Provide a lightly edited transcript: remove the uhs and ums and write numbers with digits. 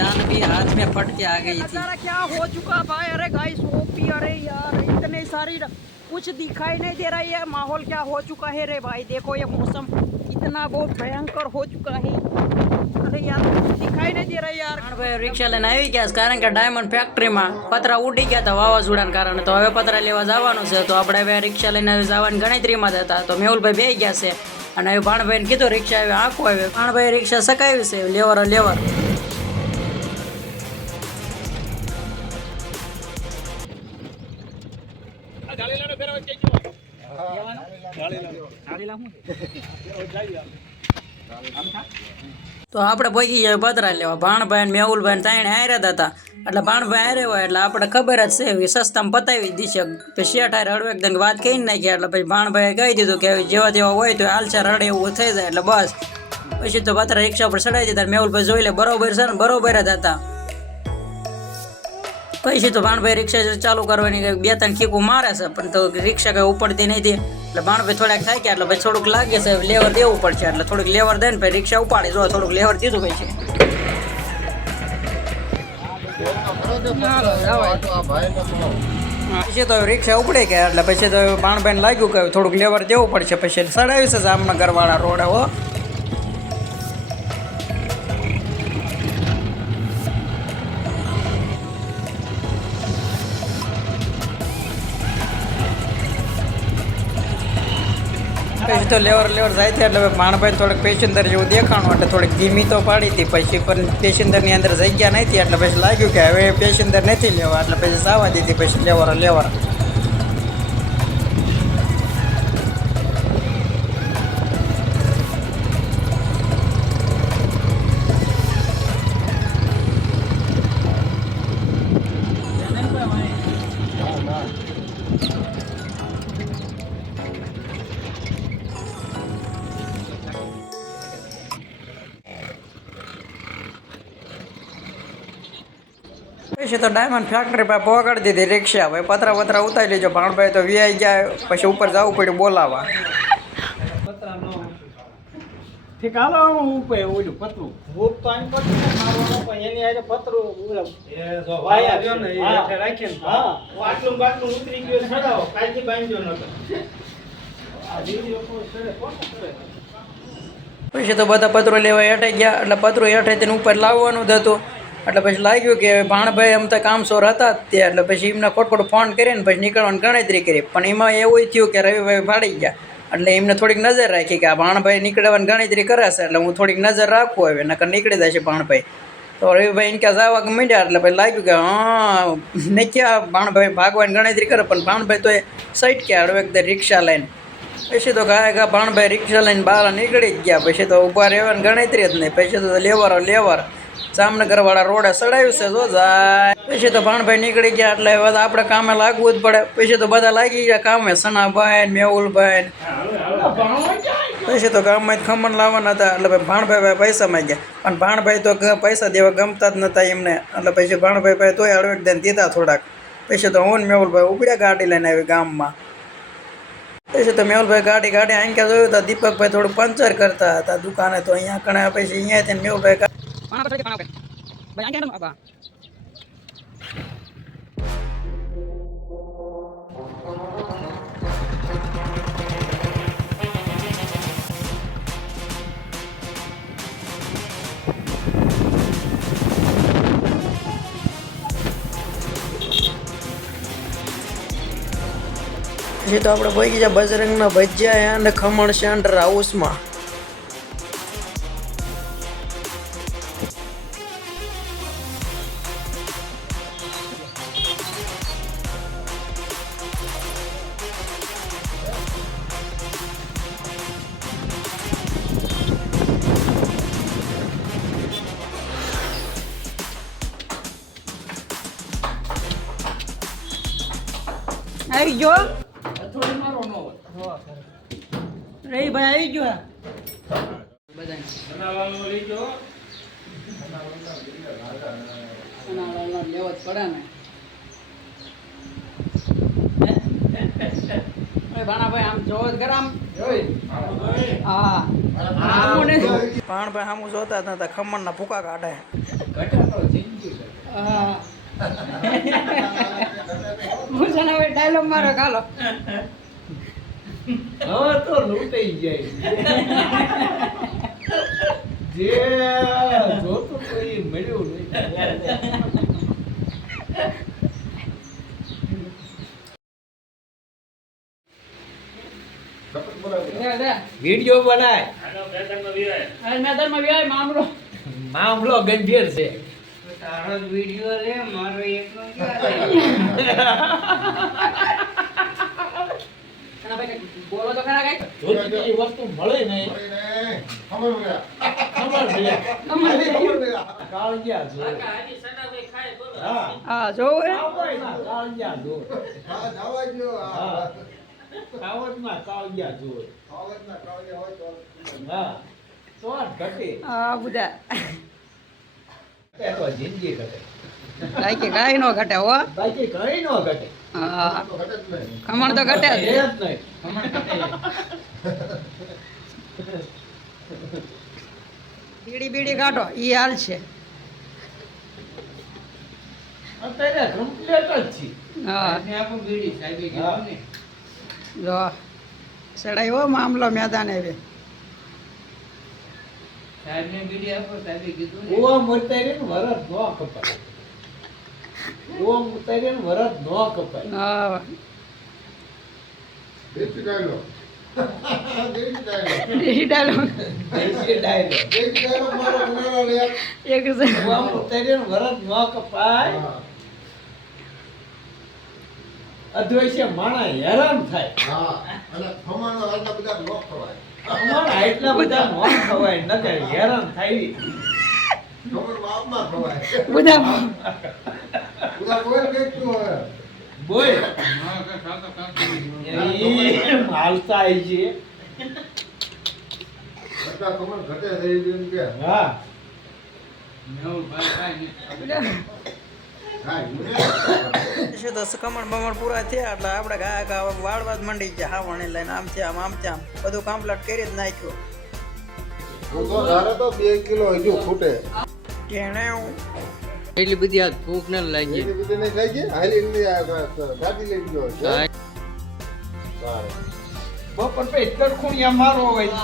जान भी हाथ में फट के आ गई थी। क्या हो चुका भाई? अरे गाइस ओपी, अरे यार इतने सारी कुछ दिखाई नहीं दे रहा है। माहौल क्या हो चुका है रे भाई? देखो ये मौसम इतना बहुत भयंकर हो चुका है। अरे यार कुछ दिखाई नहीं दे रहा यार। भाई रिक्शा લઈને આવી ગયા કારણ કે ડાયમંડ ફેક્ટરીમાં પતરા ઉડી ગયા હતા વાવાઝોડાના કારણે, તો હવે પતરા લેવા જવાનું છે. તો આપણે હવે રિક્ષા લઈને જવાની ગણતરીમાં હતા. તો મેહુલભાઈ બેસી ગયા છે અને હવે ભાણભાઈને કીધું રિક્ષા આવે આખું આવે. ભાણભાઈ રિક્ષા સકાવી છે લેવર લેવર. તો આપણે પહોંચી જાય પતરા લેવા. ભાણભાઈ ને મેહુલભાઈ ને ત્રણે હાર્યા હતા. એટલે ભાણભાઈ હારે હોય એટલે આપણે ખબર જ છે સસ્તામાં પતાવી દીશે. પછી શેઠ હારે હળવે એકદમ વાત કહી નાખી. એટલે પછી ભાણભાઈએ કહી દીધું કે જેવા તેવા હોય તો હાલચાલ રડે એવું થઈ જાય. એટલે બસ પછી તો પતરા રિક્ષા પર ચડાવી દીધા. મેહુલભાઈ જોઈ લે બરોબર છે ને બરોબર જ હતા. પછી તો ભાણભાઈ રિક્ષા ચાલુ કરવાની બે ત્રણ ખીકું મારે છે પણ તો રિક્ષા કઈ ઉપડતી નથી. એટલે ભાણભાઈ થોડાક થાય કે એટલે પછી થોડુંક લાગે છે લેવર દેવું પડશે. એટલે થોડુંક લેવર દે ને પછી રિક્ષા ઉપાડી જો થોડુંક લેવર દીધું ભાઈ છે. પછી તો રિક્ષા ઉપડે ગયા એટલે પછી તો ભાણભાઈને લાગ્યું કે થોડુંક લેવર દેવું પડશે. પછી ચડાવી છે જામનગર વાળા રોડ. હો પછી તો લેવર જાય છે. એટલે ભાણભાઈ થોડીક પેસેન્જર જેવું દેખાણું એટલે થોડીક ધીમી તો પાડી હતી. પછી પણ પેસેન્જરની અંદર જગ્યા નથી એટલે પછી લાગ્યું કે હવે પેસેન્જર નથી લેવા. એટલે પછી જવા દીધી પછી લેવર. પછી તો ડાયમંડ ફેક્ટરી પર પહોંચાડી દીધી રિક્ષા. ભાઈ પતરા ઉતારી લેજો. ભાણભાઈ તો વીઆઈ ગયા. પછી ઉપર જવું પડ્યું બોલાવા. પછી તો બધા પતરો લેવા હેઠે ગયા. એટલે પતરો હેઠે તેને ઉપર લાવવાનું જ હતું. એટલે પછી લાગ્યું કે ભાણભાઈ આમ તો કામસોર હતા ત્યાં. એટલે પછી એમને ખોટ ફોન કરીને પછી નીકળવાની ગણતરી કરી. પણ એમાં એવું થયું કે રવિભાઈ ભાડી ગયા. એટલે એમને થોડીક નજર રાખી કે આ ભાણભાઈ નીકળવાની ગણતરી કરે છે એટલે હું થોડીક નજર રાખું હવે નકર નીકળી જશે ભાણભાઈ. તો રવિભાઈ ઇનકા જવા માંડ્યા. એટલે પછી લાગ્યું કે હા નીકળ્યા ભાણભાઈ ભાગવાની ગણતરી કરે. પણ ભાણભાઈ તો એ સાઈડ કે હળવે રિક્ષા લઈને. પછી તો ઘા ભાણભાઈ રિક્ષા લઈને બહાર નીકળી જ ગયા. પછી તો ઊભા રહેવાની ગણતરી જ નહીં. પછી તો લેવર જામનગર વાળા રોડે ચડાવ્યું છે જો જાય. પછી તો ભાણભાઈ નીકળી ગયા. એટલે હવે આપણે કામે લાગવું જ પડે. પછી તો બધા લાગી ગયા કામે. સનાભાઈ મેહુલભાઈ. પછી તો ગામમાં જ ખમણ લાવવાના હતા. એટલે ભાણભાઈ પૈસા માંગ્યા. પણ ભાણભાઈ તો પૈસા દેવા ગમતા જ નતા એમને. એટલે પછી ભાણભાઈ તોય હળવેક દઈને દીધા થોડાક. પછી તો હું મેહુલભાઈ ઉપડ્યા ગાડી લઈને આવી ગામમાં. પછી તો મેહુલભાઈ ગાડી આંક્યા જોયું તો દીપકભાઈ થોડું પંચર કરતા હતા દુકાને. તો અહીંયા કણે પછી અહીંયા થઈને મેહુલભાઈ પછી તો આપણે પહોંચી ગયા બજરંગના ભજીયા અને ખમણ સેન્ટર હાઉસમાં. આવી ગયો રહી ભાઈ આવી ગયો. લેવો જ પડે ને ભાણાભાઈ. આમ જોવો જ ખરા આમ. હા ભાણભાઈ સામું જોતા જ નતા, ખમણના ભૂકા કાઢે. હું છે ને હવે ડાયલોગ મારો ખાલો. હવે તો લૂંટાઈ જાય. જે જોતું કોઈ મળ્યું નહીં. વિડીયો બનાય. મેદાનમાં વ્યાય મામલો. મામલો ગંભીર છે. તારો જ વિડીયો રે, મારો એકનો બોલો તો ખરા કઈ. જોતી એ વસ્તુ મળે નહીં. ખબર છે. કાળિયા જો. હા જોવું હે. કાળિયા જો. ખાવતમાં કાળિયા જો. હા તો જ ઘટે. હા બધા એ તો જિંદગી ઘટે. કાંઈ કાંઈ નો ઘટે હો. બાકી કઈ નો ઘટે. હા ખમણ તો ઘટે જ. એ જ નહીં. બીડી બીડી કાઢો ઈ હાલ છે. અત્યારે કમ્પ્લીટ જ છે. હા આપણું બીડી સાહેબે કીધું ને. જો સડાયો મામલો મેદાને હવે. સાહેબને બીડી આપો, સાહેબે કીધું ને. ઓમ ઉતારીને વરસ નો કપાય. ઓમ ઉતારીને વરસ નો કપાય. હા દેશી ડાયલોગ. દેશી ડાયલોગ. એ ડાયલોગ દેશી ડાયલોગ. દેશી ડાયલોગ મારો બનાવવાનો લે. એક છે. ઓમ ઉતારીને વરસ નો કપાય. હા. અદ્વૈસ્ય માણા હેરાન થાય. હા. અને ખમણનો આટલા બધા લોક ખવાય. અમારા એટલા બધા નો ખવાય નકર હેરાન થાય. ખમણ બાપમાં ખવાય. બધા બધા કોઈ દેખતું હોય. બોય હા, કે સાતો કાંઈ નહીં. એ માલતા આઈ છે. બધા ખમણ ઘટે થઈ ગયું કે. હા નવું ભાઈ કાંઈ નહીં. હા, યુને. શું તો ખમણ બમણ પૂરા થયા એટલે આપણે ગા વાળવા જ મંડી ગયા. હાવણી લઈને આમ છે આમ છે આમ બધું કમ્પ્લીટ કરી જ નાખ્યું. હું તો ધારે તો 2 કિલો હજુ ખૂટે. કેણે એટલી બધી આ ભૂખ ન લાગી. એની બીજી નહીં ખાઈ ગઈ? હાલી નહીં આ ગાડી લઈ ગયો છે. હા. સારું. બપોર પે તરખુણિયા મારો હોય.